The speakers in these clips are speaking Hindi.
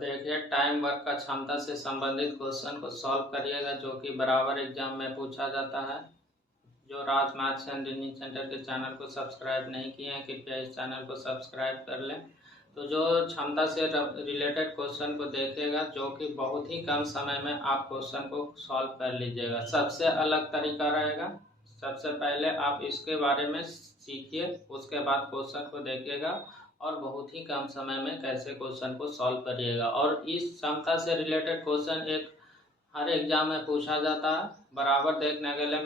देखिए टाइम वर्क का क्षमता से संबंधित क्वेश्चन को सॉल्व करिएगा जो कि बराबर एग्जाम में पूछा जाता है। जो राज मैथ्स एंड रीजनिंग सेंटर के चैनल को सब्सक्राइब नहीं किए हैं कृपया इस चैनल को सब्सक्राइब कर लें। तो जो क्षमता से रिलेटेड क्वेश्चन को देखेगा जो कि बहुत ही कम समय में आप क्वेश्चन को सॉल्व कर लीजिएगा। सबसे अलग तरीका रहेगा। सबसे पहले आप इसके बारे में सीखिए, उसके बाद क्वेश्चन को देखिएगा और बहुत ही कम समय में कैसे क्वेश्चन को सॉल्व करिएगा। और इस क्षमता से रिलेटेड क्वेश्चन हर एग्जाम में पूछा जाता है, बराबर देखने के लिए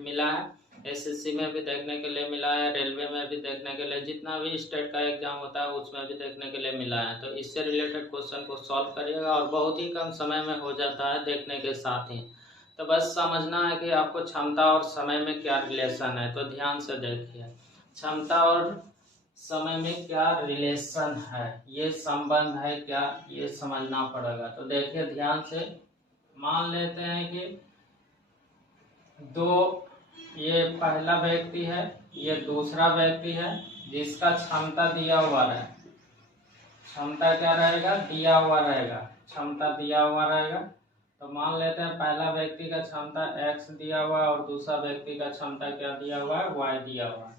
मिला है। एसएससी में भी देखने के लिए मिला है, रेलवे में भी देखने के लिए, जितना भी स्टेट का एग्जाम होता है उसमें भी देखने के लिए मिला है। तो इससे रिलेटेड क्वेश्चन को सॉल्व करिएगा और बहुत ही कम समय में हो जाता है देखने के साथ ही। तो बस समझना है कि आपको क्षमता और समय में क्या रिलेशन है। तो ध्यान से देखिए, क्षमता और समय में क्या रिलेशन है, ये संबंध है क्या, ये समझना पड़ेगा। तो देखिए ध्यान से, मान लेते हैं कि ये पहला व्यक्ति है, ये दूसरा व्यक्ति है जिसका क्षमता दिया हुआ है। क्षमता क्या रहेगा? दिया हुआ रहेगा। क्षमता दिया हुआ रहेगा। तो मान लेते हैं पहला व्यक्ति का क्षमता x दिया हुआ है और दूसरा व्यक्ति का क्षमता क्या दिया हुआ है? y दिया हुआ है।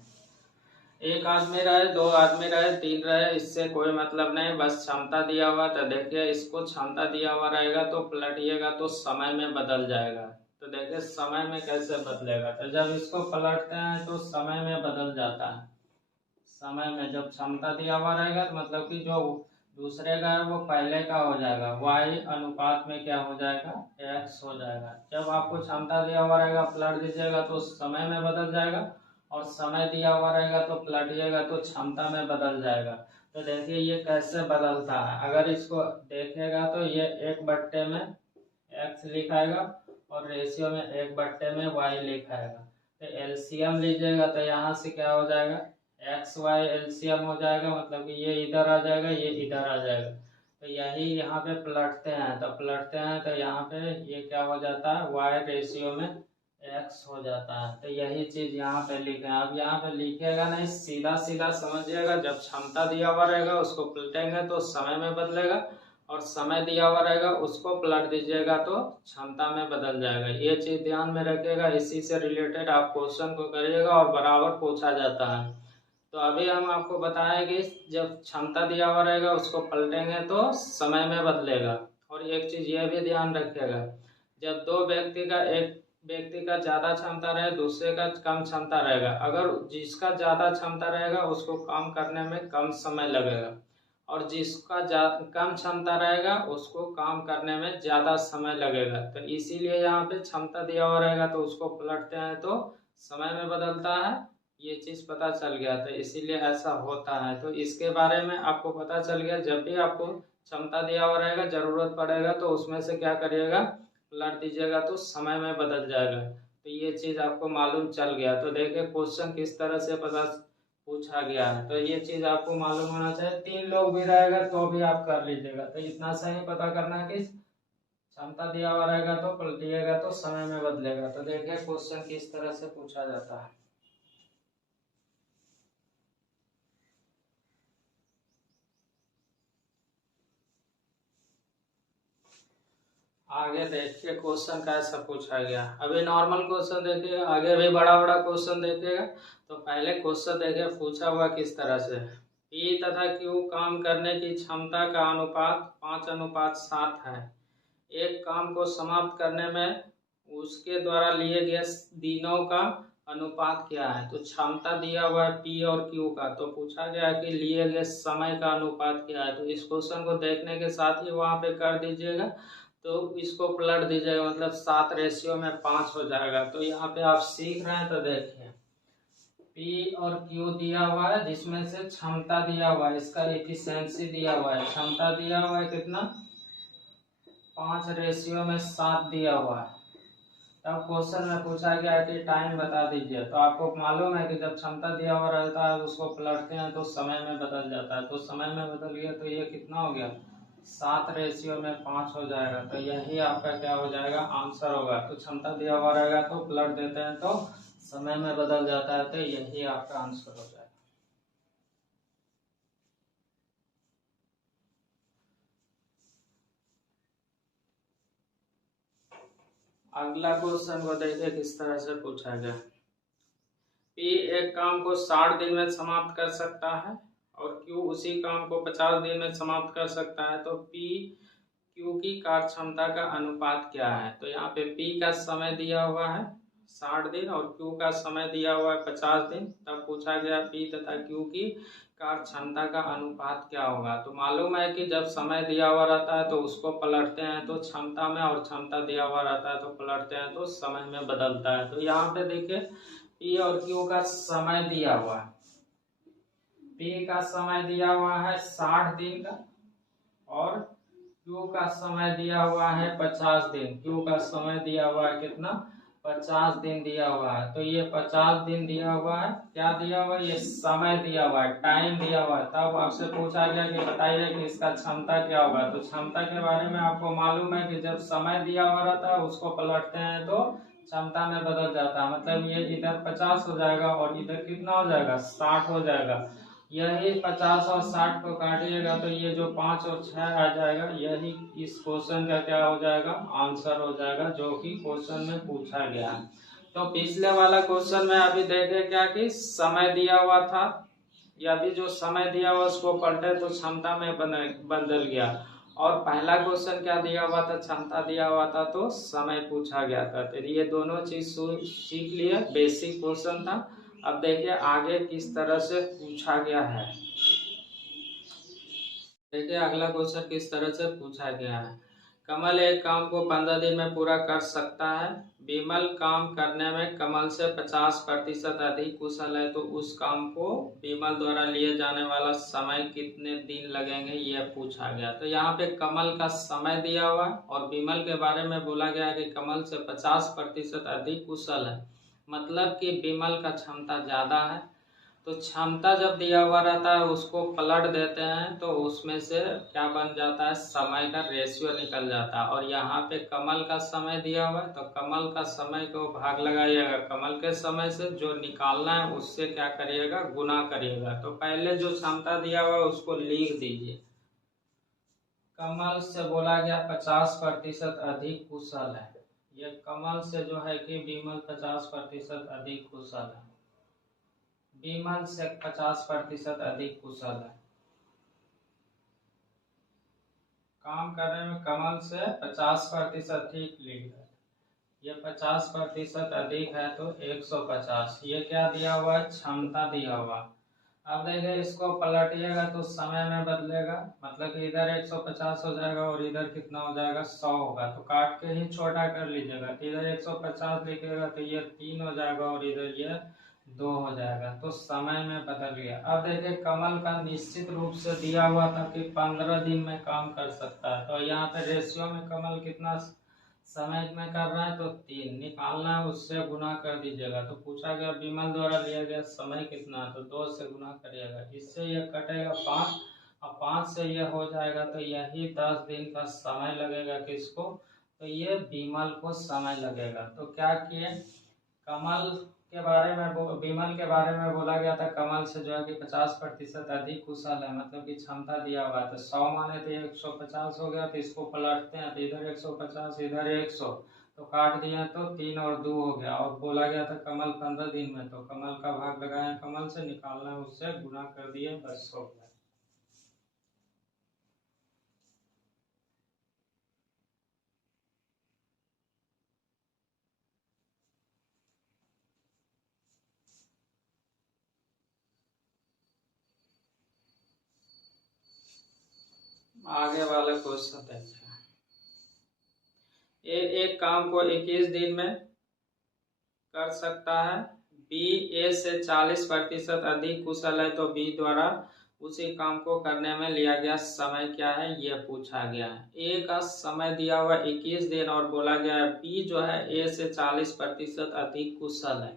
एक आदमी रहे, दो आदमी रहे, तीन रहे, इससे कोई मतलब नहीं, बस क्षमता दिया हुआ। तो देखिए इसको क्षमता दिया हुआ रहेगा तो पलटिएगा तो समय में बदल जाएगा। तो देखिए समय में कैसे बदलेगा? तो जब इसको पलटते हैं तो समय में बदल जाता है। समय में जब क्षमता दिया हुआ रहेगा तो मतलब कि जो दूसरे का है वो पहले का हो जाएगा, y अनुपात में क्या हो जाएगा? x हो जाएगा। जब आपको क्षमता दिया हुआ रहेगा पलट दीजिएगा तो समय में बदल जाएगा, और समय दिया हुआ रहेगा तो पलटिएगा तो क्षमता में बदल जाएगा। तो देखिए ये कैसे बदलता है। अगर इसको देखेगा तो ये 1/में x लिखाएगा और रेशियो में 1/में y लिखाएगा। तो एलसीएम लीजिएगा तो यहाँ से क्या हो जाएगा? एक्स वाई एलसीएम हो जाएगा, मतलब कि ये इधर आ जाएगा, ये इधर आ जाएगा। तो यही यहाँ पे पलटते हैं, तो यहाँ पे ये क्या हो जाता है? वाई रेशियो में एक्स हो जाता है। तो यही चीज यहाँ पे लिखे हैं। अब यहाँ पे लिखेगा नहीं, सीधा सीधा समझिएगा। जब क्षमता दिया हुआ रहेगा उसको पलटेंगे तो समय में बदलेगा, और समय दिया हुआ रहेगा उसको पलट दीजिएगा तो क्षमता में बदल जाएगा। ये चीज ध्यान में रखिएगा। इसी से रिलेटेड आप क्वेश्चन को करिएगा और बराबर पूछा जाता है। तो अभी हम आपको बताएं कि जब क्षमता दिया हुआ रहेगा उसको पलटेंगे तो समय में बदलेगा। और एक चीज ये भी ध्यान रखिएगा, जब एक व्यक्ति का ज्यादा क्षमता रहे, दूसरे का कम क्षमता रहेगा, अगर जिसका ज्यादा क्षमता रहेगा उसको काम करने में कम समय लगेगा, और जिसका कम क्षमता रहेगा उसको काम करने में ज्यादा समय लगेगा। तो इसीलिए यहाँ पे क्षमता दिया हुआ रहेगा तो उसको पलटते हैं तो समय में बदलता है। ये चीज पता चल गया, तो इसीलिए ऐसा होता है। तो इसके बारे में आपको पता चल गया। जब भी आपको क्षमता दिया हुआ रहेगा, जरूरत पड़ेगा तो उसमें से क्या करिएगा? पलट दीजिएगा तो समय में बदल जाएगा। तो ये चीज आपको मालूम चल गया। तो देखिए क्वेश्चन किस तरह से पूछा गया है, तो ये चीज आपको मालूम होना चाहिए। 3 लोग भी रहेगा तो भी आप कर लीजिएगा। तो इतना सही पता करना है कि क्षमता दिया हुआ रहेगा तो पलटिएगा तो समय में बदलेगा। तो देखिए क्वेश्चन किस तरह से पूछा जाता है। आगे देखिए क्वेश्चन कैसा पूछा गया। अभी नॉर्मल क्वेश्चन देखिएगा, आगे भी बड़ा बड़ा क्वेश्चन देखिएगा। तो पहले क्वेश्चन देखिए पूछा हुआ किस तरह से। पी तथा क्यू काम करने की क्षमता का अनुपात 5:7 है। एक काम को समाप्त करने में उसके द्वारा लिए गए दिनों का अनुपात क्या है? तो क्षमता दिया हुआ है पी और क्यू का, तो पूछा गया कि लिए गए समय का अनुपात क्या है। तो इस क्वेश्चन को देखने के साथ ही वहां पे कर दीजिएगा, तो इसको पलट दीजिएगा, मतलब 7:5 हो जाएगा। तो यहाँ पे आप सीख रहे हैं। तो देखिए P और Q दिया हुआ है, जिसमें से क्षमता दिया हुआ है, इसका एफिशिएंसी दिया हुआ है। क्षमता दिया हुआ है कितना? 5:7 दिया हुआ है। तब क्वेश्चन में पूछा गया कि टाइम बता दीजिए। तो आपको मालूम है कि जब क्षमता दिया हुआ रहता है उसको पलटते हैं तो समय में बदल जाता है। तो समय में बदल गया तो ये कितना हो गया? 7:5 हो जाएगा। तो यही आपका क्या हो जाएगा? आंसर होगा। तो क्षमता दिया हुआ रहेगा तो पलट देते हैं तो समय में बदल जाता है। तो यही आपका आंसर हो जाएगा। अगला क्वेश्चन को देखिए किस तरह से पूछा गया। पी एक काम को 60 दिन में समाप्त कर सकता है और क्यू उसी काम को 50 दिन में समाप्त कर सकता है, तो पी क्यू की कार्य क्षमता का अनुपात क्या है। तो यहाँ पे पी का समय दिया हुआ है 60 दिन और क्यू का समय दिया हुआ है 50 दिन। तब पूछा गया पी तथा क्यू की कार्य क्षमता का अनुपात क्या होगा। तो मालूम है कि जब समय दिया हुआ रहता है तो उसको पलटते हैं तो क्षमता में, और क्षमता दिया हुआ रहता है तो पलटते हैं तो समय में बदलता है। तो यहाँ पे देखिए पी और क्यू का समय दिया हुआ है। पी का समय दिया हुआ है 60 दिन का और क्यू का समय दिया हुआ है 50 दिन। क्यू का समय दिया हुआ है कितना, 50 दिन दिया हुआ है। तो ये 50 दिन दिया हुआ है, क्या दिया हुआ है, ये समय दिया हुआ है, टाइम दिया हुआ है। तब आपसे पूछा गया कि बताइए कि इसका क्षमता क्या होगा। तो क्षमता के बारे में आपको मालूम है कि जब समय दिया हुआ रहता है उसको पलटते हैं तो क्षमता में बदल जाता है। मतलब ये इधर 50 हो जाएगा और इधर कितना हो जाएगा, 60 हो जाएगा। यही 50 और 60 को काटिएगा तो ये जो 5 और 6 आ जाएगा, यही इस क्वेश्चन का क्या हो जाएगा, आंसर हो जाएगा, जो कि क्वेश्चन में पूछा गया है। तो पिछले वाला क्वेश्चन में अभी देखे क्या कि समय दिया हुआ था, या अभी जो समय दिया हुआ उसको पलटे तो क्षमता में बदल गया। और पहला क्वेश्चन क्या दिया हुआ था, क्षमता दिया हुआ था तो समय पूछा गया था। तो ये दोनों चीज सीख लिए, बेसिक क्वेश्चन था। अब देखिए आगे किस तरह से पूछा गया है। देखिए अगला क्वेश्चन किस तरह से पूछा गया है। कमल एक काम को 15 दिन में पूरा कर सकता है। विमल काम करने में कमल से 50% अधिक कुशल है, तो उस काम को विमल द्वारा लिए जाने वाला समय कितने दिन लगेंगे, यह पूछा गया। तो यहाँ पे कमल का समय दिया हुआ है और विमल के बारे में बोला गया है कि कमल से 50% अधिक कुशल है, मतलब कि विमल का क्षमता ज्यादा है। तो क्षमता जब दिया हुआ रहता है उसको पलट देते हैं तो उसमें से क्या बन जाता है, समय का रेशियो निकल जाता है। और यहाँ पे कमल का समय दिया हुआ है तो कमल का समय को भाग लगाइएगा कमल के समय से, जो निकालना है उससे क्या करिएगा, गुना करिएगा। तो पहले जो क्षमता दिया हुआ है उसको लिख दीजिए। कमल से बोला गया 50% अधिक कुशल है। ये कमल से जो है कि विमल 50% अधिक कुशल है, विमल से 50% अधिक कुशल है। काम करने में कमल से 50% ठीक लिख है। ये 50% अधिक है तो 150। ये क्या दिया हुआ है, क्षमता दिया हुआ। अब देखिए इसको पलटिएगा तो समय में बदलेगा, मतलब कि इधर 150 हो जाएगा और इधर कितना हो जाएगा, 100 होगा। तो काट के ही छोटा कर लीजिएगा। तो इधर 150 लिखेगा तो ये 3 हो जाएगा और इधर ये 2 हो जाएगा। तो समय में बदल गया। अब देखिए कमल का निश्चित रूप से दिया हुआ था कि 15 दिन में काम कर सकता है। तो यहाँ पे रेशियो में कमल कितना समय में कर रहा है, तो 3 निकालना है, उससे गुना कर दीजिएगा। तो पूछा गया विमल द्वारा लिया गया समय कितना है, तो 2 से गुना करिएगा। इससे यह कटेगा 5 और 5 से यह हो जाएगा, तो यही 10 दिन का समय लगेगा किसको, तो ये विमल को समय लगेगा। तो क्या किए, कमल के बारे में विमल के बारे में बोला गया था कमल से जो है कि 50% अधिक कुशल है, मतलब कि क्षमता दिया हुआ था। 100 माने तो 150 हो गया। तो इसको पलटते हैं तो इधर 150 इधर 100, तो काट दिया तो 3 और 2 हो गया। और बोला गया था कमल 15 दिन में, तो कमल का भाग लगाए कमल से, निकालना है उससे गुना कर दिए, बस हो गया। आगे वाला क्वेश्चन देखिए। एक काम को 21 दिन में कर सकता है। बी ए से 40% अधिक कुशल है, तो बी द्वारा उसी काम को करने में लिया गया समय क्या है, यह पूछा गया है। ए का समय दिया हुआ 21 दिन और बोला गया है बी जो है ए से 40% अधिक कुशल है,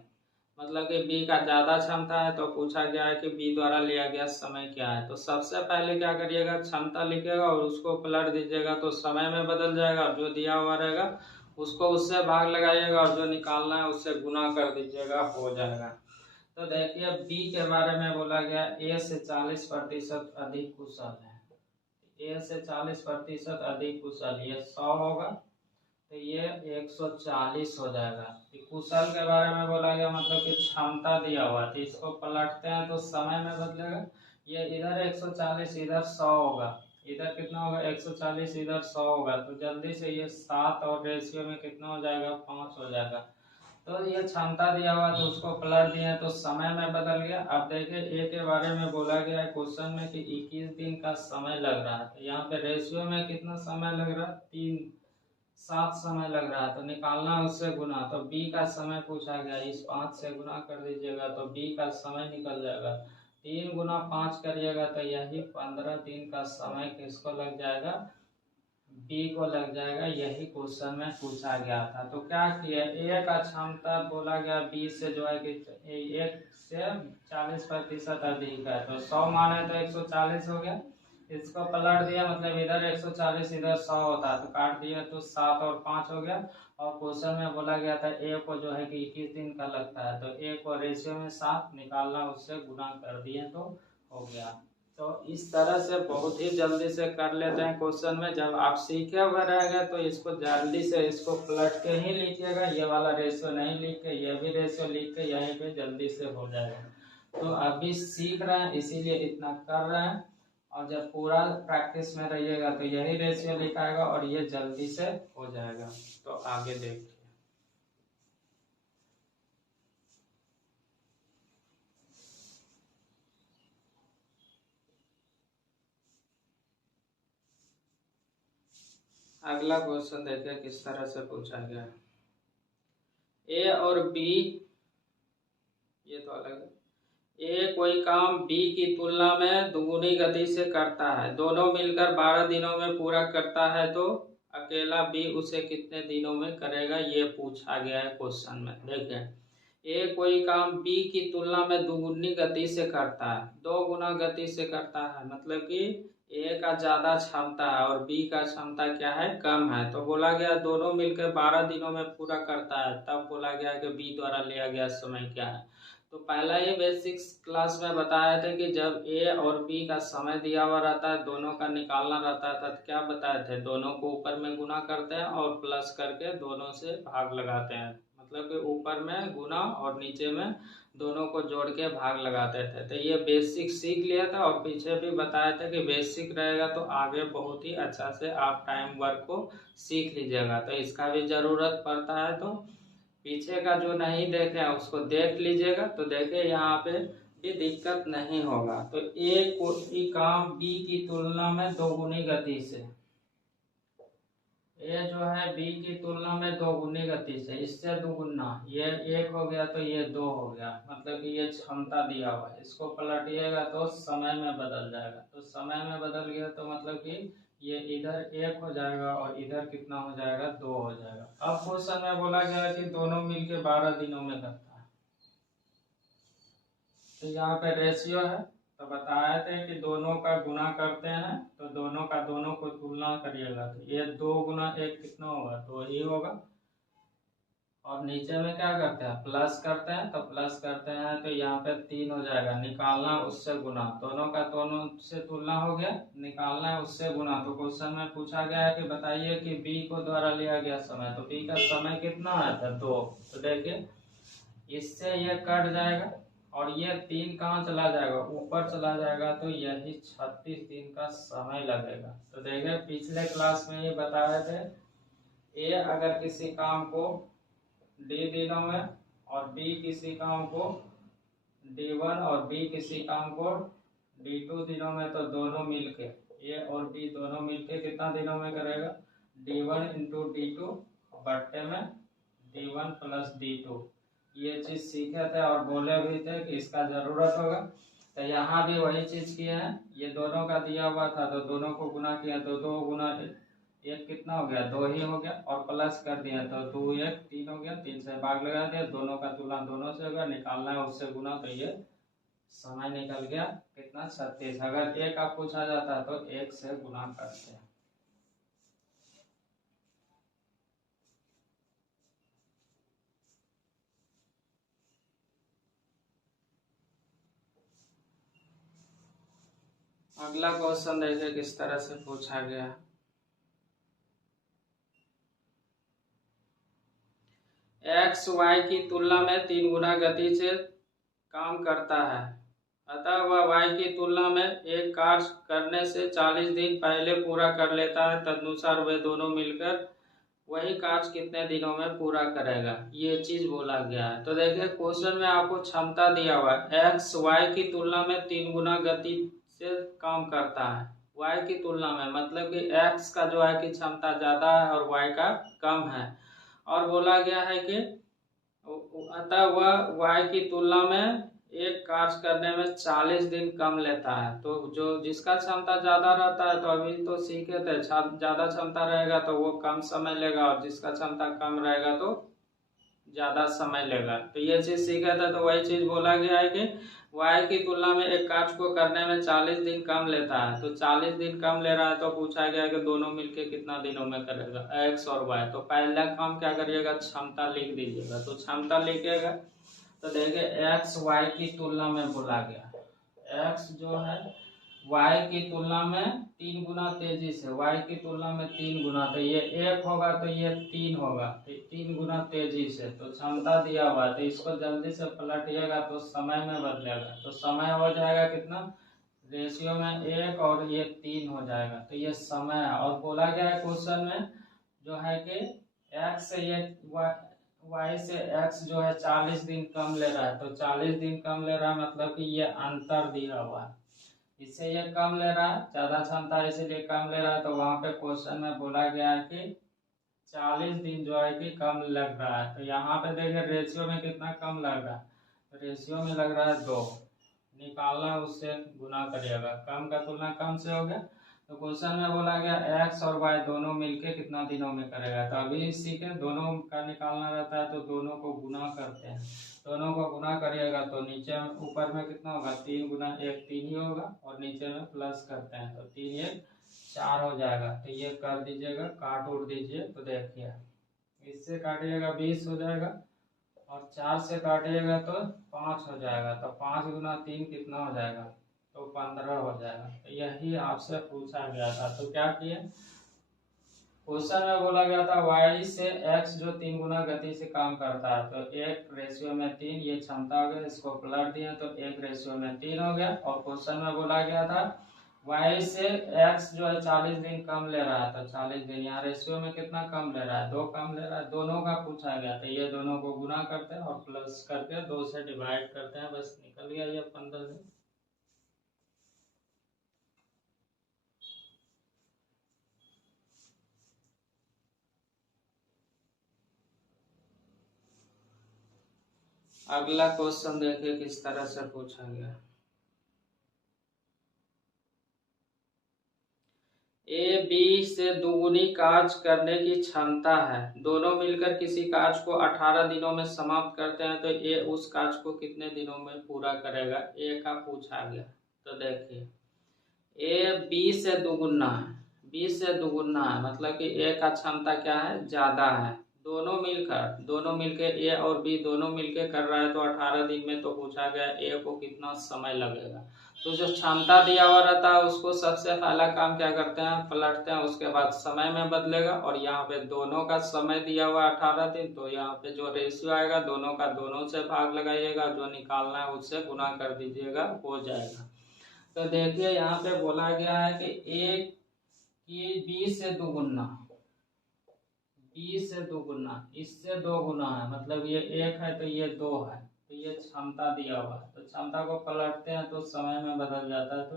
मतलब कि बी का ज्यादा क्षमता है। तो पूछा गया है कि बी द्वारा लिया गया समय क्या है। तो सबसे पहले क्या करिएगा, क्षमता लिखेगा और उसको पलट दीजिएगा तो समय में बदल जाएगा। और जो दिया हुआ रहेगा उसको उससे भाग लगाइएगा और जो निकालना है उससे गुना कर दीजिएगा, हो जाएगा। तो देखिए बी के बारे में बोला गया ए से 40% अधिक कुशल है। ए से 40% अधिक कुशल, ये 100 होगा। तो ये 140 हो जाएगा। कुशल के बारे में बोला गया, मतलब कि क्षमता दिया हुआ, तो इसको पलटते हैं तो समय में बदलेगा। ये इधर 140, इधर 100 होगा, इधर कितना होगा 140, इधर 100 होगा, तो जल्दी से ये 7 और रेशियो में कितना हो जाएगा 5 हो जाएगा। तो ये क्षमता दिया हुआ तो उसको पलट दिए तो समय में बदल गया। अब देखिए ए के बारे में बोला गया है क्वेश्चन में कि 21 दिन का समय लग रहा है, तो यहाँ पे रेशियो में कितना समय लग रहा है 7 समय लग रहा है, तो निकालना है उससे गुना। तो बी का समय पूछा गया, इस 5 से गुना कर दीजिएगा तो बी का समय निकल जाएगा। 3 गुना 5 करिएगा तो यही 15 दिन का समय किसको लग जाएगा, बी को लग जाएगा। यही क्वेश्चन में पूछा गया था। तो क्या किया, ए का क्षमता बोला गया बी से जो है कि 1 से 40% अधिक है, तो 100 माने तो 140 हो गया। इसको पलट दिया, मतलब इधर 140 इधर 100 होता है, तो काट दिया तो 7 और 5 हो गया। और क्वेश्चन में बोला गया था ए को जो है कि 21 दिन का लगता है, तो ए को रेशियो में 7 निकालना, उससे गुना कर दिए तो हो गया। तो इस तरह से बहुत ही जल्दी से कर लेते हैं क्वेश्चन में। जब आप सीखे हुए रहेंगे तो इसको जल्दी से इसको पलट के ही लिखिएगा, ये वाला रेशियो नहीं लिख के, ये भी रेशियो लिख के यहीं पे जल्दी से हो जाएगा। तो अभी सीख रहे हैं इसीलिए इतना कर रहे हैं, और जब पूरा प्रैक्टिस में रहिएगा तो यही रेशियो लिखाएगा और ये जल्दी से हो जाएगा। तो आगे देखिए, अगला क्वेश्चन देखिए किस तरह से पूछा गया है। ए और बी, ये तो अलग है। ए कोई काम बी की तुलना में दुगुनी गति से करता है, दोनों मिलकर 12 दिनों में पूरा करता है, तो अकेला बी उसे कितने दिनों में करेगा, ये पूछा गया है क्वेश्चन में। देखिए, ए कोई काम बी की तुलना में दुगुनी गति से करता है, 2 गुना गति से करता है, मतलब कि ए का ज्यादा क्षमता है और बी का क्षमता क्या है कम है। तो बोला गया दोनों मिलकर 12 दिनों में पूरा करता है, तब बोला गया कि बी द्वारा लिया गया समय क्या है। तो पहला ही बेसिक्स क्लास में बताया था कि जब ए और बी का समय दिया हुआ रहता है, दोनों का निकालना रहता था, तो क्या बताए थे, दोनों को ऊपर में गुना करते हैं और प्लस करके दोनों से भाग लगाते हैं, मतलब कि ऊपर में गुना और नीचे में दोनों को जोड़ के भाग लगाते थे। तो ये बेसिक सीख लिया था और पीछे भी बताया था कि बेसिक रहेगा तो आगे बहुत ही अच्छा से आप टाइम वर्क को सीख लीजिएगा। तो इसका भी ज़रूरत पड़ता है, तो पीछे का जो नहीं देखे उसको देख लीजिएगा, तो देखिए यहाँ पे भी दिक्कत नहीं होगा। तो ए कोई काम बी की तुलना में दोगुनी गति से, ए जो है बी की तुलना में दोगुनी गति से, इससे दोगुना, ये 1 हो गया तो ये 2 हो गया, मतलब कि ये क्षमता दिया हुआ है। इसको पलटिएगा तो समय में बदल जाएगा, तो समय में बदल गया तो मतलब कि ये इधर 1 हो जाएगा और इधर कितना हो जाएगा 2 हो जाएगा। अब क्वेश्चन में बोला गया कि दोनों मिलके 12 दिनों में करता है, तो यहाँ पे रेशियो है, तो बताए थे कि दोनों का गुना करते हैं, तो दोनों का दोनों को तुलना करिएगा, तो ये 2 गुना 1 कितना होगा 2 ही होगा। और नीचे में क्या करते हैं प्लस करते हैं, तो प्लस करते हैं तो यहाँ पे 3 हो जाएगा, निकालना उससे गुना, दोनों का दोनों से तुलना हो गया, निकालना है उससे गुना। तो क्वेश्चन में पूछा गया है कि बताइए कि बी को द्वारा लिया गया समय, तो बी का समय कितना आया था 2, तो देखिए इससे ये कट जाएगा और ये 3 कहाँ चला जाएगा ऊपर चला जाएगा, तो यही 36 दिन का समय लगेगा। तो देखिए पिछले क्लास में ये बताए थे, ए अगर किसी काम को डी दिनों में और बी किसी काम को D1 और बी किसी काम को D2 दिनों में, तो दोनों मिलके ए और बी दोनों मिलके कितना दिनों में करेगा D1 इंटू D2 बट्टे में D1 प्लस D2। ये चीज सीखे थे और बोले भी थे कि इसका जरूरत होगा, तो यहाँ भी वही चीज किए हैं। ये दोनों का दिया हुआ था तो दोनों को गुना किया, तो 2 गुना 1 कितना हो गया 2 ही हो गया, और प्लस कर दिया तो 2 1 3 हो गया, 3 से भाग लगा दिया, दोनों का तुलना दोनों से होगा, निकालना है उससे गुना, तो ये समय निकल गया कितना 36। अगर 1 का पूछा जाता तो 1 से गुना करते हैं। अगला क्वेश्चन देखिए किस तरह से पूछा गया है। एक्स वाई की तुलना में 3 गुना गति से काम करता है, अतः वह वाई की तुलना में एक कार्य करने से 40 दिन पहले पूरा कर लेता है। तदनुसार वे दोनों मिलकर वही कार्य कितने दिनों में पूरा करेगा, ये चीज बोला गया है। तो देखिए क्वेश्चन में आपको क्षमता दिया हुआ है, एक्स वाई की तुलना में 3 गुना गति से काम करता है। वाई की तुलना में मतलब कि एक्स का जो है कि क्षमता ज्यादा है और वाई का कम है, और बोला गया है कि अतः वह वाई की तुलना में एक कार्य करने में 40 दिन कम लेता है। तो जो जिसका क्षमता ज्यादा रहता है, तो अभी तो सीखे थे, ज्यादा क्षमता रहेगा तो वो कम समय लेगा, और जिसका क्षमता कम रहेगा तो ज्यादा समय लेगा। तो ये चीज सीखा था, तो वही चीज बोला गया है कि वाई की तुलना में एक कार्य को करने में 40 दिन कम लेता है। तो 40 दिन कम ले रहा है, तो पूछा गया कि दोनों मिलके कितना दिनों में करेगा, एक्स और वाई। तो पहला काम क्या करिएगा, क्षमता लिख दीजिएगा। तो क्षमता लिखिएगा, तो देखिए एक्स वाई की तुलना में बोला गया, एक्स जो है वाई की तुलना में 3 गुना तेजी से, वाई की तुलना में 3 गुना, तो ये 1 होगा तो ये 3 होगा, तो 3 गुना तेजी से। तो क्षमता दिया हुआ है, तो इसको जल्दी से पलटिएगा तो समय में बदलेगा। तो समय हो जाएगा कितना, रेशियो में 1 और ये 3 हो जाएगा। तो ये समय है, और बोला गया है क्वेश्चन में जो है कि एक्स से ये वाई से एक्स जो है 40 दिन कम ले रहा है। तो 40 दिन कम ले रहा है मतलब कि ये अंतर दिया हुआ है, इससे ये कम ले रहा है, ज्यादा क्षमता है इसीलिए कम ले रहा है। तो वहां पे क्वेश्चन में बोला गया है कि 40 दिन जो है कि कम लग रहा है। तो यहाँ पे देखिए रेशियो में कितना कम लग रहा है, तो रेशियो में लग रहा है 2, निकालना उससे गुना करिएगा, कम का तुलना कम से हो गया। तो क्वेश्चन में बोला गया एक्स और वाई दोनों मिलके कितना दिनों में करेगा। तो अभी सीखे दोनों का निकालना रहता है, तो दोनों को गुना करते हैं, दोनों को गुना करिएगा तो नीचे ऊपर में कितना होगा, 3 गुना 1 3 ही होगा, और नीचे में प्लस करते हैं तो 3 1 4 हो जाएगा। तो ये कर दीजिएगा, काट उड़ दीजिए। तो देखिए इससे काटिएगा 20 हो जाएगा, और 4 से काटिएगा तो 5 हो जाएगा। तो 5 गुना 3 कितना हो जाएगा, तो 15 हो जाएगा। तो यही आपसे पूछा गया था। तो क्या किए, क्वेश्चन में बोला गया था y से x जो 3 गुना गति से काम करता है, तो 1 रेशियो में 3 ये क्षमता हो गया, इसको पलट दिया तो 1 रेशियो में 3 हो गया। और क्वेश्चन में बोला गया था y से x जो है 40 दिन कम ले रहा है, तो 40 दिन यहाँ रेशियो में कितना कम ले रहा है, 2 कम ले रहा है, दोनों का पूछा गया। तो ये दोनों को गुना करते हैं और प्लस करके 2 से डिवाइड करते हैं, बस निकल गया ये 15 दिन। अगला क्वेश्चन देखिए किस तरह से पूछा गया, ए बी से दुगुनी कार्य करने की क्षमता है, दोनों मिलकर किसी कार्य को 18 दिनों में समाप्त करते हैं, तो ए उस कार्य को कितने दिनों में पूरा करेगा, ए का पूछा गया। तो देखिए ए बी से दुगुना है, बी से दुगुना है मतलब कि ए का क्षमता क्या है, ज्यादा है। दोनों मिलकर ए और बी दोनों मिलकर कर रहा है, तो 18 दिन में। तो पूछा गया ए को कितना समय लगेगा। तो जो क्षमता दिया हुआ रहता है उसको सबसे पहला काम क्या करते हैं, पलटते हैं, उसके बाद समय में बदलेगा। और यहाँ पे दोनों का समय दिया हुआ 18 दिन, तो यहाँ पे जो रेशियो आएगा दोनों का दोनों से भाग लगाइएगा, जो निकालना है उससे गुना कर दीजिएगा, हो जाएगा। तो देखिए यहाँ पे बोला गया है कि एक की बी से दुगुना, बी से दुगुना, इससे 2 गुना है, मतलब ये 1 है तो ये 2 है, तो ये क्षमता दिया हुआ है। तो क्षमता को पलटते हैं तो समय में बदल जाता है, तो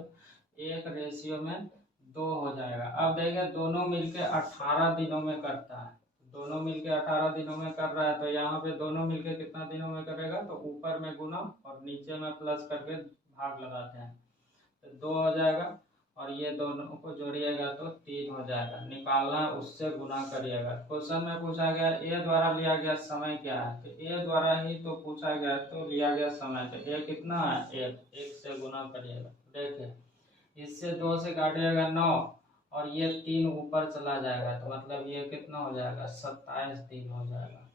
1 रेशियो में 2 हो जाएगा। अब देखिए दोनों मिलके 18 दिनों में करता है, दोनों मिलके 18 दिनों में कर रहा है। तो यहाँ पे दोनों मिलके कितना दिनों में करेगा, तो ऊपर में गुना और नीचे में प्लस करके भाग लगाते हैं, तो 2 हो जाएगा। और ये दोनों को जोड़िएगा तो 3 हो जाएगा, निकालना उससे गुना करिएगा। क्वेश्चन में पूछा गया ए द्वारा लिया गया समय क्या है, तो ए द्वारा ही तो पूछा गया, तो लिया गया समय, तो ए कितना है, 1 से गुना करिएगा। देखिए इससे 2 से काटिएगा 9, और ये 3 ऊपर चला जाएगा, तो मतलब ये कितना हो जाएगा, 27 दिन हो जाएगा।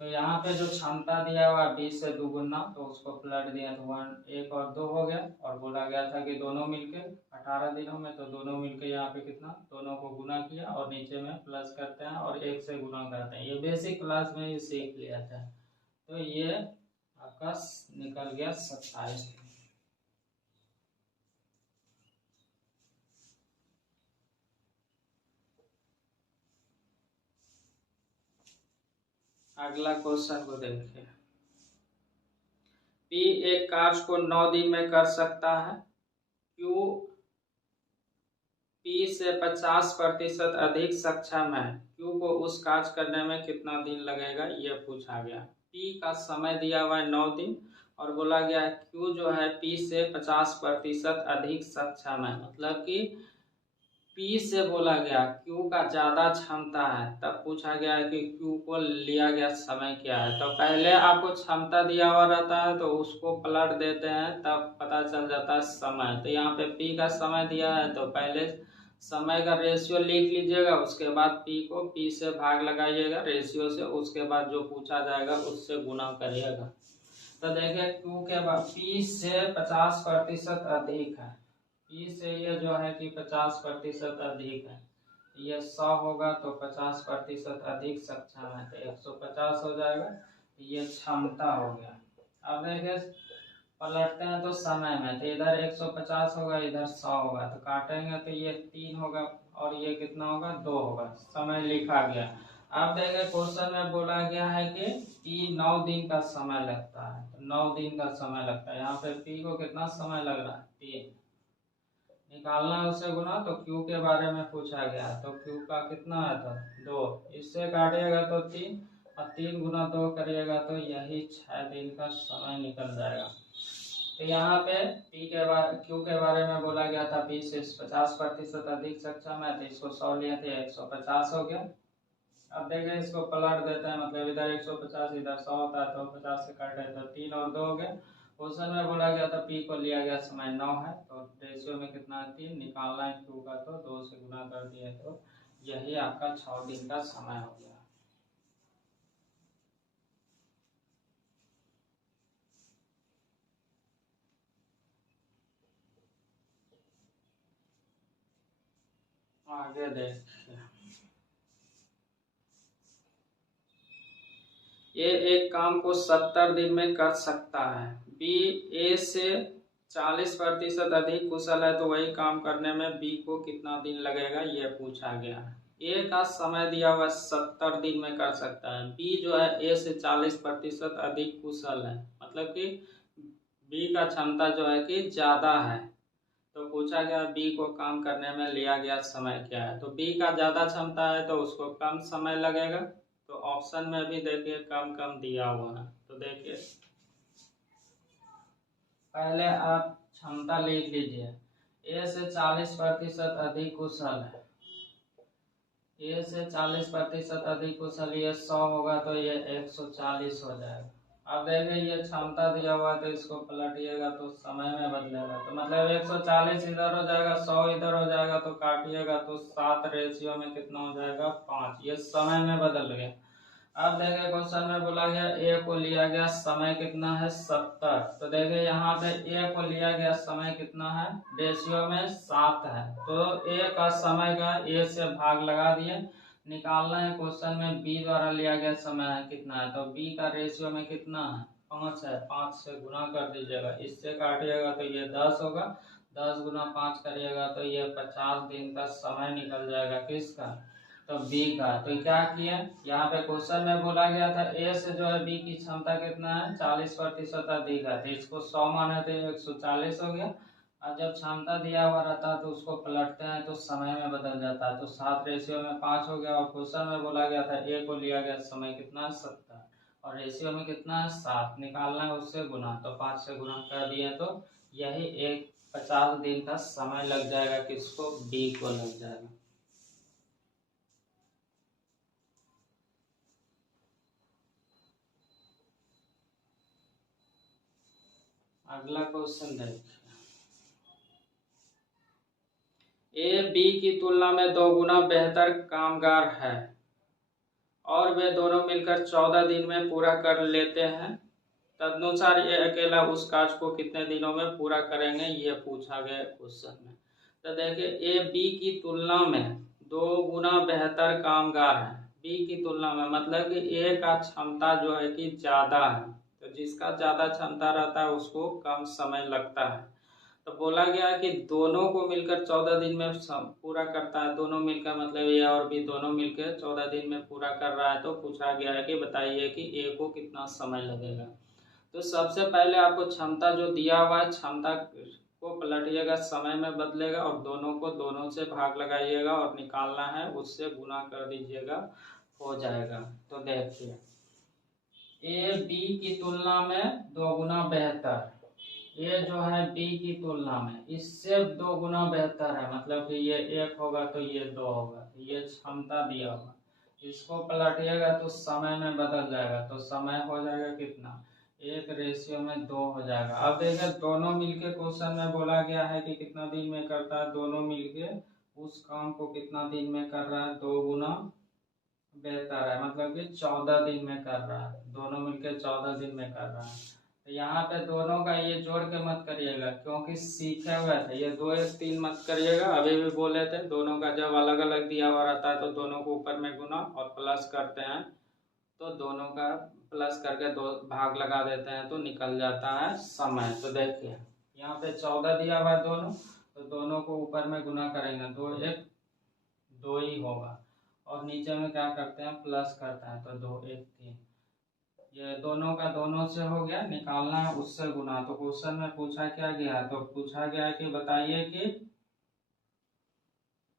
तो यहाँ पे जो क्षमता दिया हुआ 20 से दुगुना, तो उसको पलट दिया तो 1 1 और 2 हो गया, और बोला गया था कि दोनों मिलके 18 दिनों में, तो दोनों मिलके यहाँ पे कितना, दोनों को गुना किया और नीचे में प्लस करते हैं और 1 से गुना करते हैं। ये बेसिक क्लास में ही सीख लिया था। तो ये आपका निकल गया 27। अगला क्वेश्चन को देखिए। पी एक कार्य को 9 दिन में कर सकता है, क्यू पी से 50% अधिक सक्षम है, क्यू को उस कार्य करने में कितना दिन लगेगा, ये पूछा गया। पी का समय दिया हुआ है 9 दिन, और बोला गया है क्यू जो है पी से 50% अधिक सक्षम है, मतलब कि पी से बोला गया क्यू का ज़्यादा क्षमता है, तब पूछा गया है कि क्यू को लिया गया समय क्या है। तो पहले आपको क्षमता दिया हुआ रहता है तो उसको पलट देते हैं, तब पता चल जाता है समय। तो यहाँ पे पी का समय दिया है तो पहले समय का रेशियो लिख लीजिएगा, उसके बाद पी को पी से भाग लगाइएगा रेशियो से, उसके बाद जो पूछा जाएगा उससे गुना करिएगा। तो देखिए क्यू के बाद पी से 50% अधिक है, पी से ये जो है कि 50% अधिक है, ये 100 होगा तो 50% अधिक सक्षम है तो 150 हो जाएगा, ये क्षमता हो गया। अब देखिए पलटते हैं तो समय में, तो इधर 150 होगा इधर 100 होगा, तो काटेंगे तो ये 3 होगा और ये कितना होगा 2 होगा, समय लिखा गया। अब देखिए क्वेश्चन में बोला गया है कि पी 9 दिन का समय लगता है, तो 9 दिन का समय लगता है। यहाँ पे पी को कितना समय लग रहा है 3, निकालना है उससे गुना, तो क्यू के बारे में पूछा गया, तो क्यू का कितना है तो 2, इससे काटिएगा तो 3 और 3 गुना 2 करिएगा तो यही 6 दिन का समय निकल जाएगा। तो यहाँ पे पी के बारे क्यू के बारे में बोला गया था पी से 50% अधिक सक्षम है, तो इसको 100 लिए थे 150 हो गया। अब देखें इसको पलट देते हैं, मतलब इधर 150 इधर 100 होता है तो 50 से काटे तो 3 और 2 हो गया। क्वेश्चन में बोला गया था पी को लिया गया समय 9 है, तो रेशियो में कितना है 3, निकालना है क्यू का तो 2 से गुना कर दिए, तो यही आपका 6 दिन का समय हो गया। आगे देखिए, ये एक काम को 70 दिन में कर सकता है, बी ए से 40% अधिक कुशल है, तो वही काम करने में बी को कितना दिन लगेगा ये पूछा गया है। ए का समय दिया हुआ 70 दिन में कर सकता है, बी जो है ए से 40% अधिक कुशल है, मतलब कि बी का क्षमता जो है कि ज़्यादा है, तो पूछा गया बी को काम करने में लिया गया समय क्या है। तो बी का ज़्यादा क्षमता है तो उसको कम समय लगेगा, तो ऑप्शन में भी देखिए कम कम दिया हुआ है। तो देखिए पहले आप क्षमता लिख लीजिए, ए से 40% अधिक कुशल है, ए से 40% अधिक कुशल, ये 100 होगा तो ये 140 हो जाएगा। अब देखिए ये क्षमता दिया हुआ है तो इसको पलटिएगा तो समय में बदलेगा, तो मतलब 140 इधर हो जाएगा 100 इधर हो जाएगा, तो काटिएगा तो 7 रेशियो में कितना हो जाएगा 5, ये समय में बदल गया। अब देखिए क्वेश्चन में बोला गया ए को लिया गया समय कितना है 70, तो देखिए यहाँ पे ए को लिया गया समय कितना है, रेशियो में 7 है, तो ए का समय का ए से भाग लगा दिए, निकालना है क्वेश्चन में बी द्वारा लिया गया समय है कितना है, तो बी का रेशियो में कितना है 5 है, 5 से गुना कर दीजिएगा, इससे काटिएगा तो ये 10 होगा, 10 गुना 5 करिएगा तो ये 50 दिन का समय निकल जाएगा, किसका तो बी का। तो क्या किए यहाँ पे क्वेश्चन में बोला गया था ए से जो है बी की क्षमता कितना है 40% अधिक है, तो इसको 100 माने तो 140 हो गया, और जब क्षमता दिया हुआ रहता है तो उसको पलटते हैं तो समय में बदल जाता है, तो 7 रेशियो में 5 हो गया, और क्वेश्चन में बोला गया था ए को लिया गया समय कितना 70 और रेशियो में कितना है 7, निकालना है उससे गुना, तो 5 से गुना कर दिए तो यही एक 50 दिन का समय लग जाएगा, किसको बी को लग जाएगा। अगला क्वेश्चन देखिए, ए बी की तुलना में 2 गुना बेहतर कामगार है और वे दोनों मिलकर 14 दिन में पूरा कर लेते हैं, तदनुसार ये अकेला उस कार्य को कितने दिनों में पूरा करेंगे, ये पूछा गया क्वेश्चन में। तो देखिए ए बी की तुलना में 2 गुना बेहतर कामगार है। बी की तुलना में मतलब कि ए का क्षमता जो है कि ज़्यादा है, तो जिसका ज़्यादा क्षमता रहता है उसको कम समय लगता है। तो बोला गया कि दोनों को मिलकर 14 दिन में पूरा करता है। दोनों मिलकर मतलब ए और बी दोनों मिलकर 14 दिन में पूरा कर रहा है। तो पूछा गया है कि बताइए कि ए को कितना समय लगेगा। तो सबसे पहले आपको क्षमता जो दिया हुआ है, क्षमता को पलटिएगा, समय में बदलेगा और दोनों को दोनों से भाग लगाइएगा और निकालना है, उससे गुना कर दीजिएगा, हो जाएगा। तो देखिए ए बी की तुलना में 2 गुना बेहतर, ये जो है बी की तुलना में इससे 2 गुना बेहतर है, मतलब कि ये 1 होगा तो ये 2 होगा। तो ये क्षमता दिया होगा, इसको पलटिएगा तो समय में बदल जाएगा। तो समय हो जाएगा कितना, 1:2 हो जाएगा। अब देखिए दोनों मिलके क्वेश्चन में बोला गया है कि कितना दिन में करता है, दोनों मिलके उस काम को कितना दिन में कर रहा है, 2 गुना बेहतर है, मतलब कि 14 दिन में कर रहा है। दोनों मिलके 14 दिन में कर रहा है। तो यहाँ पे दोनों का ये जोड़ के मत करिएगा, क्योंकि सीखे हुए थे, ये 2 1 3 मत करिएगा। अभी भी बोले थे दोनों का जब अलग अलग दिया हुआ रहता है तो दोनों को ऊपर में गुना और प्लस करते हैं, तो दोनों का प्लस करके 2 भाग लगा देते हैं तो निकल जाता है समय। तो देखिए यहाँ पे 14 दिया हुआ है दोनों, तो दोनों को ऊपर में गुना करेंगे, 2 1 2 ही होगा, और नीचे में क्या करते हैं प्लस करते हैं, तो 2 1 3। ये दोनों का दोनों से हो गया, निकालना है उससे गुना। तो क्वेश्चन में पूछा क्या गया, तो पूछा गया कि बताइए कि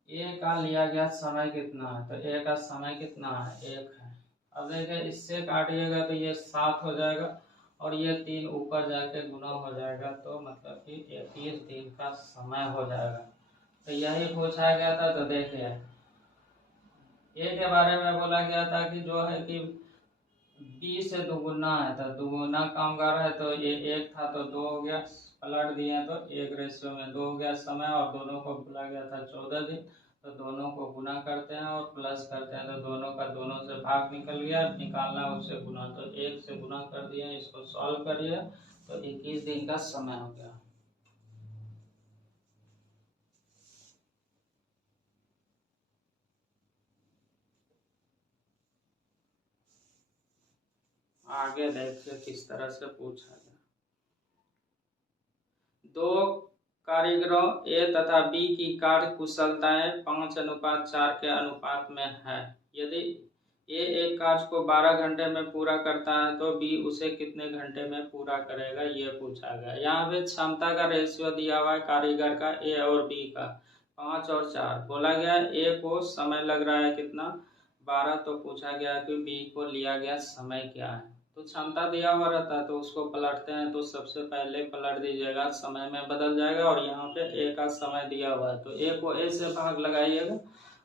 ए का लिया गया समय कितना है। तो ए का समय कितना है, 1 है। अब देखिए इससे काटिएगा तो ये 7 हो जाएगा और ये 3 ऊपर जाके गुना हो जाएगा, तो मतलब कि 21 दिन का समय हो जाएगा। तो यही पूछा गया था। तो देखिए ए के बारे में बोला गया था कि जो है कि बी से दुगुना है, तो दुगुना कामगार है, तो ये 1 था तो 2 हो गया, पलट दिए तो 1:2 हो गया समय, और दोनों को बोला गया था 14 दिन। तो दोनों को गुना करते हैं और प्लस करते हैं, तो दोनों का दोनों से भाग निकल गया, निकालना उससे गुना, तो 1 से गुना कर दिया। इसको सॉल्व करिए तो 21 दिन का समय हो गया। आगे देखिए किस तरह से पूछा गया। 2 कारीगरों ए तथा बी की कार्य कुशलताएं 5:4 के अनुपात में है। यदि ए एक कार्य को 12 घंटे में पूरा करता है तो बी उसे कितने घंटे में पूरा करेगा, ये पूछा गया। यहाँ पे क्षमता का रेशियो दिया हुआ है कारीगर का, ए और बी का 5 और 4। बोला गया ए को समय लग रहा है कितना, 12, तो पूछा गया कि बी को लिया गया समय क्या है। तो क्षमता दिया हुआ रहता है तो उसको पलटते हैं, तो सबसे पहले पलट दीजिएगा, समय में बदल जाएगा। और यहाँ पे ए का समय दिया हुआ है तो ए को ए से भाग लगाइएगा,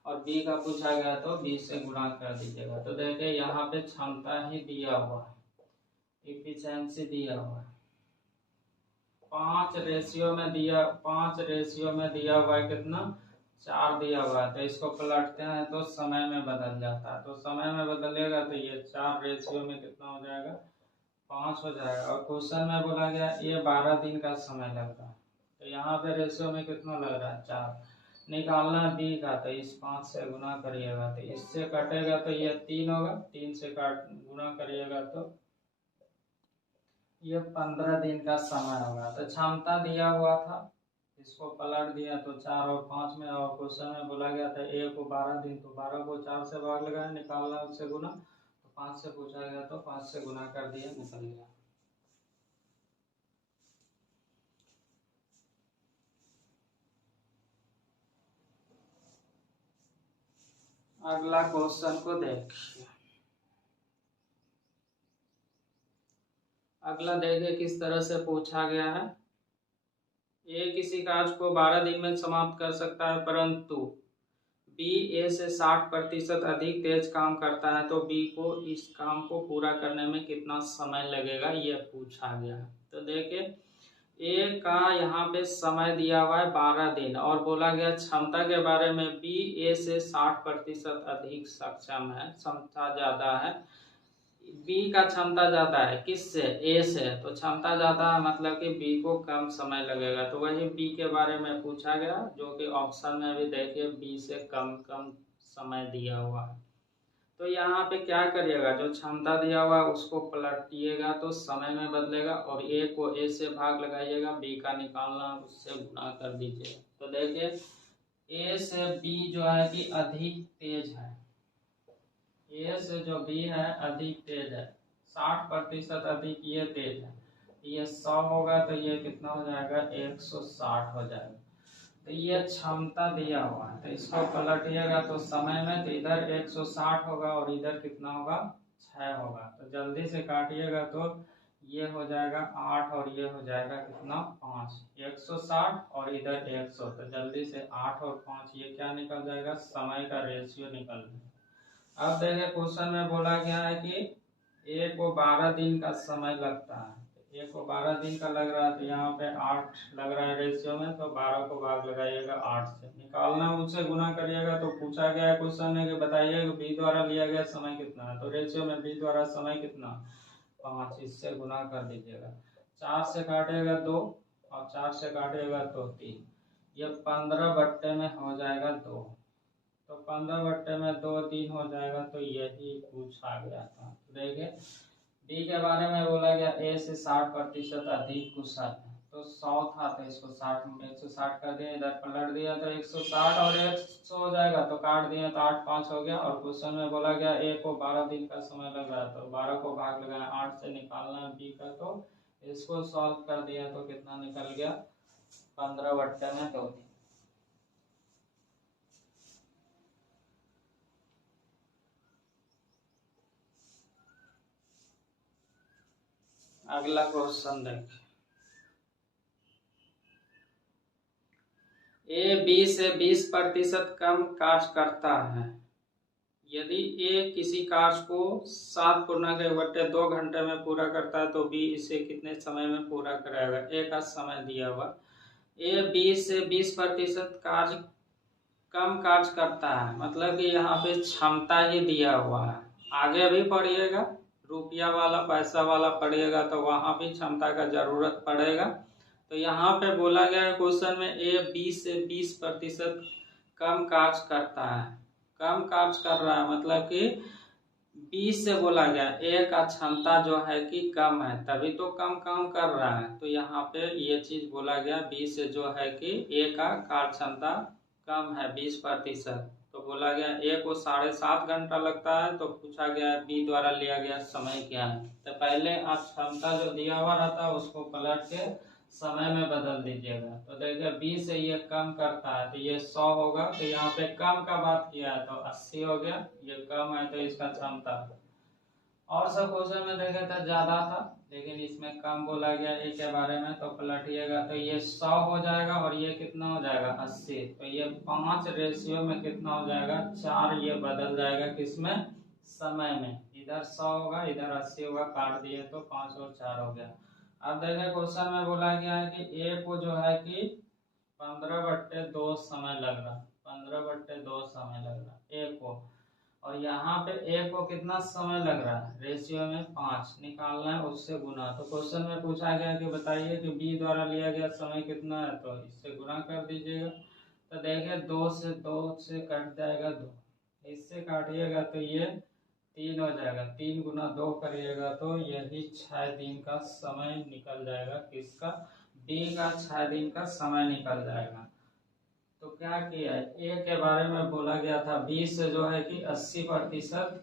और बी का पूछा गया तो बी से गुणा कर दीजिएगा। तो देखिए यहाँ पे क्षमता ही दिया हुआ है, इफिशिएंसी दिया हुआ है, 5 रेशियो में दिया हुआ है कितना, 4 दिया हुआ है। तो इसको पलटते हैं तो समय में बदल जाता है, तो समय में बदलेगा तो ये 4 रेशियो में कितना हो जाएगा, 5 हो जाएगा। और क्वेश्चन में बोला गया ये 12 दिन का समय लगता है, तो यहाँ पे रेशियो में कितना लग रहा है, 4। निकालना बी का, तो इस 5 से गुना करिएगा, तो इससे कटेगा तो ये 3 होगा, 3 से काट गुना करिएगा तो ये 15 दिन का समय होगा। तो क्षमता दिया हुआ था, इसको पलट दिया तो 4 और 5 में, और क्वेश्चन में बोला गया था ए को 12 दिन, तो 12 को 4 से भाग लगाया, निकालना उससे गुना, तो 5 से पूछा गया तो 5 से गुना कर दिया, निकल गया। अगला क्वेश्चन को देखिए। अगला देखिए किस तरह से पूछा गया है। ए किसी कार्य को 12 दिन में समाप्त कर सकता है, परंतु बी ए से 60% अधिक तेज काम करता है, तो बी को इस काम को पूरा करने में कितना समय लगेगा, ये पूछा गया है। तो देखिए ए का यहाँ पे समय दिया हुआ है 12 दिन और बोला गया क्षमता के बारे में बी ए से 60% अधिक सक्षम है, क्षमता ज्यादा है। बी का क्षमता ज्यादा है किससे, ए से, तो क्षमता ज्यादा है मतलब कि बी को कम समय लगेगा, तो वही बी के बारे में पूछा गया जो कि ऑप्शन में भी देखिए बी से कम समय दिया हुआ है। तो यहाँ पे क्या करिएगा, जो क्षमता दिया हुआ है उसको पलटिएगा तो समय में बदलेगा और ए को ए से भाग लगाइएगा, बी का निकालना उससे गुणा कर दीजिएगा। तो देखिए ए से बी जो है कि अधिक तेज है, ए से जो बी है अधिक तेज है, 60% अधिक ये तेज है। ये 100 होगा तो ये कितना हो जाएगा, 160 हो जाएगा। तो ये क्षमता दिया हुआ है, तो इसको पलटिएगा तो समय में, तो इधर 160 होगा और इधर कितना होगा, 6 होगा। तो जल्दी से काटिएगा तो ये हो जाएगा 8 और ये हो जाएगा कितना, 5। 160 और इधर 100, तो जल्दी से 8 और 5 ये क्या निकल जाएगा, समय का रेशियो निकल जाएगा। अब देखिए क्वेश्चन में बोला गया है कि ए को 12 दिन का समय लगता है, ए को 12 दिन का लग रहा है, तो यहाँ पे 8 लग रहा है रेशियो में, तो 12 को भाग लगाइएगा 8 से, निकालना उनसे गुना करिएगा। तो पूछा गया है क्वेश्चन में कि बताइए बी द्वारा लिया गया समय कितना है, तो रेशियो में बी द्वारा समय कितना, 5, इससे गुना कर दीजिएगा। 4 से काटिएगा 2 और 4 से काटिएगा तो 3, ये 15 बट्टे में हो जाएगा 2, तो 15 बट्टे में 2 3 हो जाएगा, तो यही पूछा गया था। देखिए बी के बारे में बोला गया ए से 60% अधिक कुशल है, तो 100 था तो इसको 60 में 160 कर दिया, इधर पलट दिया तो 160 और 100 हो जाएगा, तो काट दिया तो 8 5 हो गया। और क्वेश्चन में बोला गया ए को 12 दिन का समय लग रहा है, तो 12 को भाग लगाया 8 से, निकालना है बी का, तो इसको सॉल्व कर दिया तो कितना निकल गया, 15 बट्टे में 2। अगला क्वेश्चन देखें, ए बी से 20% कम कार्य करता है। यदि ए किसी कार्य को 7×2 घंटे में पूरा करता है तो बी इसे कितने समय में पूरा कराएगा। ए का समय दिया हुआ, ए बी से 20% कार्य कम कार्य करता है, मतलब कि यहाँ पे क्षमता ही दिया हुआ है। आगे भी पढ़िएगा, रुपया वाला पैसा वाला पढ़िएगा तो वहाँ भी क्षमता का जरूरत पड़ेगा। तो यहाँ पे बोला गया है क्वेश्चन में ए बी से 20% कम कार्य करता है, कम कार्य कर रहा है मतलब कि बी से बोला गया ए का क्षमता जो है कि कम है, तभी तो कम काम कर रहा है। तो यहाँ पे ये चीज बोला गया बी से जो है कि ए का कार्य क्षमता कम है 20%, तो बोला गया ए को 7.5 घंटा लगता है, तो पूछा गया बी द्वारा लिया गया समय क्या है। तो पहले आप क्षमता जो दिया हुआ रहता है उसको पलट के समय में बदल दीजिएगा। तो देखिए बी से ये कम करता है तो ये 100 होगा, तो यहाँ पे कम का बात किया है तो 80 हो गया, ये कम है तो इसका क्षमता। और सब क्वेश्चन में देखे तो ज्यादा था, लेकिन इसमें कम बोला गया ए के बारे में, तो पलटिएगा तो ये 100 हो जाएगा और ये कितना हो जाएगा 80, तो ये 5 रेशियो में कितना हो जाएगा 4, ये बदल जाएगा किसमें, समय में। इधर 100 होगा इधर 80 होगा, काट दिए तो 5 और 4 हो गया। अब देखें क्वेश्चन में बोला गया है कि ए को जो है कि 15/2 समय लग रहा, 15/2 समय लग रहा ए को, और यहाँ पे ए को कितना समय लग रहा है, रेशियो में 5, निकालना है उससे गुना। तो क्वेश्चन में पूछा गया कि बताइए कि बी द्वारा लिया गया समय कितना है, तो इससे गुना कर दीजिएगा। तो देखिए 2 से कट जाएगा 2, इससे काटिएगा तो ये 3 हो जाएगा, 3 × 2 करिएगा तो यही 6 दिन का समय निकल जाएगा, किसका, बी का 6 दिन का समय निकल जाएगा। तो क्या किया है, ए के बारे में बोला गया था 20 से जो है कि 80%,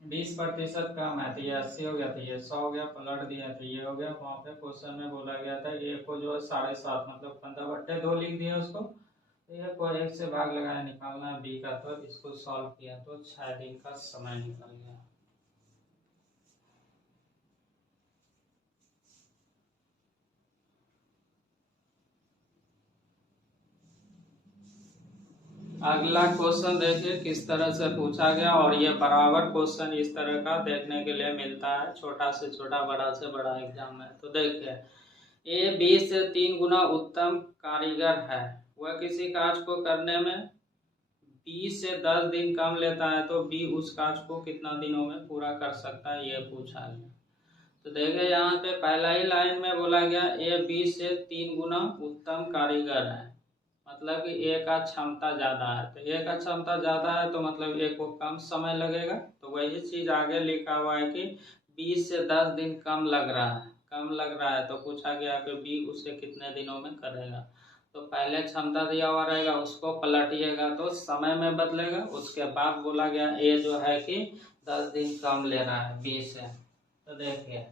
20% कम है, तो ये 80 हो गया, तो ये 100 हो गया, पलट दिया तो ये हो गया। वहाँ पे क्वेश्चन में बोला गया था ए को जो है 7.5 मतलब 15/2 लिख दिया उसको, तो ये को 1 से भाग लगाया, निकालना है बी का, तो इसको सॉल्व किया तो 6 दिन का समय निकल गया। अगला क्वेश्चन देखिए किस तरह से पूछा गया, और ये बराबर क्वेश्चन इस तरह का देखने के लिए मिलता है छोटा से छोटा बड़ा से बड़ा एग्जाम में। तो देखिए ए बी से 3 गुना उत्तम कारीगर है। वह किसी कार्य को करने में बी से 10 दिन कम लेता है तो बी उस कार्य को कितना दिनों में पूरा कर सकता है, ये पूछा गया। तो देखिए यहाँ पे पहला ही लाइन में बोला गया ए बी से 3 गुना उत्तम कारीगर है, मतलब कि ए का क्षमता ज़्यादा है। तो ए का क्षमता ज़्यादा है तो मतलब ए को कम समय लगेगा। तो वही चीज़ आगे लिखा हुआ है कि बी से 10 दिन कम लग रहा है तो पूछा गया कि बी उसे कितने दिनों में करेगा। तो पहले क्षमता दिया हुआ रहेगा, उसको पलटिएगा तो समय में बदलेगा। उसके बाद बोला गया ए जो है कि 10 दिन कम ले रहा है बी से। तो देखिए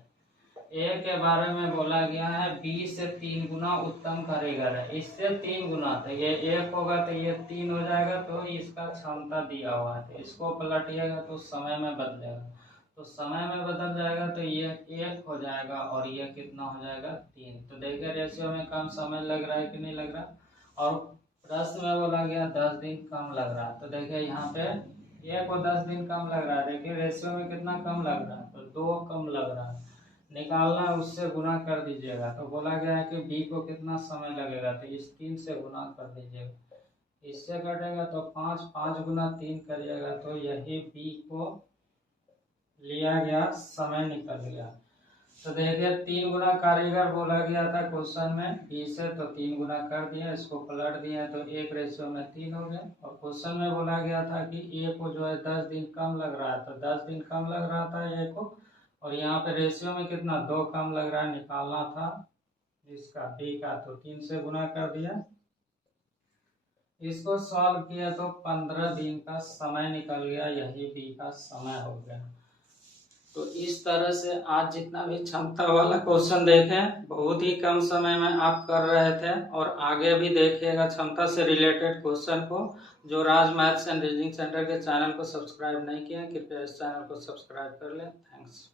ए के बारे में बोला गया है बी से 3 गुना उत्तम कारीगर है, इससे 3 गुना। तो ये 1 होगा तो ये 3 हो जाएगा, तो इसका क्षमता दिया हुआ है। तो इसको पलटिएगा तो समय में बदलेगा, तो समय में बदल जाएगा तो ये 1 हो जाएगा और ये कितना हो जाएगा 3। तो देखिए रेशियो में कम समय लग रहा है कि नहीं लग रहा। और प्रश्न में बोला गया 10 दिन कम लग रहा है। तो देखिए यहाँ पे ए को 10 दिन कम लग रहा है, देखिए रेशियो में कितना कम लग रहा है, तो 2 कम लग रहा है। निकालना उससे गुना कर दीजिएगा। तो बोला गया है कि बी को कितना समय लगेगा, तो इस 3 से गुना कर दीजिएगा। इससे कटेगा तो 5 गुना 3 करिएगा तो यही बी को लिया गया समय निकल गया। तो देखिए 3 गुना कारीगर बोला गया था क्वेश्चन में बी से, तो 3 गुना कर दिया, इसको पलट दिया तो 1 रेशियो में 3 हो गया। और क्वेश्चन में बोला गया था कि ए को जो है 10 दिन कम लग रहा है, तो 10 दिन कम लग रहा था ए को, और यहाँ पे रेशियो में कितना 2 कम लग रहा है, निकालना था इसका बी का, तो 3 से गुना कर दिया। इसको सॉल्व किया तो 15 दिन का समय निकल गया, यही बी का समय हो गया। तो इस तरह से आज जितना भी क्षमता वाला क्वेश्चन देखें बहुत ही कम समय में आप कर रहे थे, और आगे भी देखिएगा क्षमता से रिलेटेड क्वेश्चन को। जो राज मैथ्स एंड रीजनिंग सेंटर के चैनल को सब्सक्राइब नहीं किए कृपया इस चैनल को सब्सक्राइब कर लें। थैंक्स।